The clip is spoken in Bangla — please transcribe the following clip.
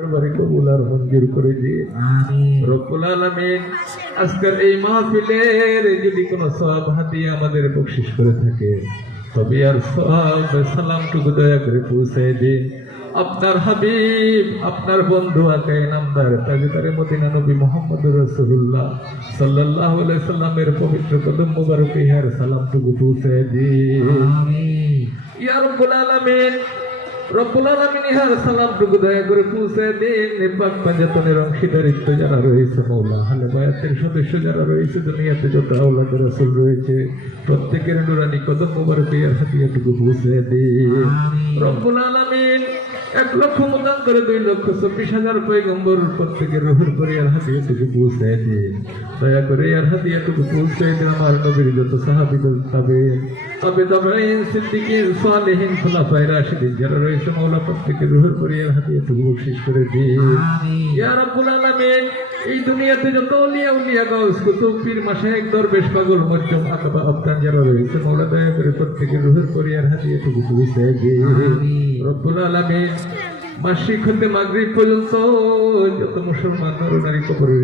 কবুল আর মঞ্জুর করে দিয়ে রব্বুল আলামিন আজকের এই মাহফিলের যদি কোনো সওয়াব হাদিয়া আমাদের বকশিশ করে থাকে তবে আর সওয়াব সালামটুকু দয়া করে পৌঁছে দিন আপনার হাবিব আপনার বন্ধু আকে নামদার তাজদারে মদিনা নবী মুহাম্মদুর রাসূলুল্লাহ সাল্লাল্লাহু আলাইহি সাল্লামের পবিত্র কদম মোবারকে ইহার সালামটুকু পৌঁছে দিন আমিন ইয়া রব্বুল আলামিন রব্বুল আলামিন ইহার সালামটুকু দয়া করে পৌঁছে দিন পাক পাঞ্জাতনের অংশীদারিত্ব যারা রয়েছে মওলা আহলে বায়াতের সদস্য যারা রয়েছে দুনিয়াতে যত আওলাদ রাসূল রয়েছে প্রত্যেকের নুরানি কদম মোবারকে ইহার হাদিয়াটুকু পৌঁছে দিন রব্বুল আলামিন 1 লক্ষ মুদান করে 2,24,000 পয়গম্বর প্রত্যেকের রূহের পরে আর হাদিয়াটুকু পৌঁছে দিন দয়া করে আর হাদিয়াটুকু পৌঁছে দিন আমার নবীর যত সাহাবীদের তাবেঈন সিদ্দিকীন সালেহিন খুলাফায়ে রাশিদিন যারা রয়েছে মওলা প্রত্যেকের রূহের পরে আর হাদিয়াটুকু বকশিশ করে দিন ইয়া রাব্বুল আলামিন এই দুনিয়াতে যত উলিয়া গাউস কুতুব পীর মাশায়েখ দরবেশ পাগল মুজ্জম আকবা আবদান যারা রয়েছে মওলা দয়া করে প্রত্যেকের রূহের পরে আর হাদিয়াটুকু পৌঁছে দিন রব্বুল আলামিন মাসিক হতে মাগরিব পর্যন্ত যত মুসলমান নর নারী কবরের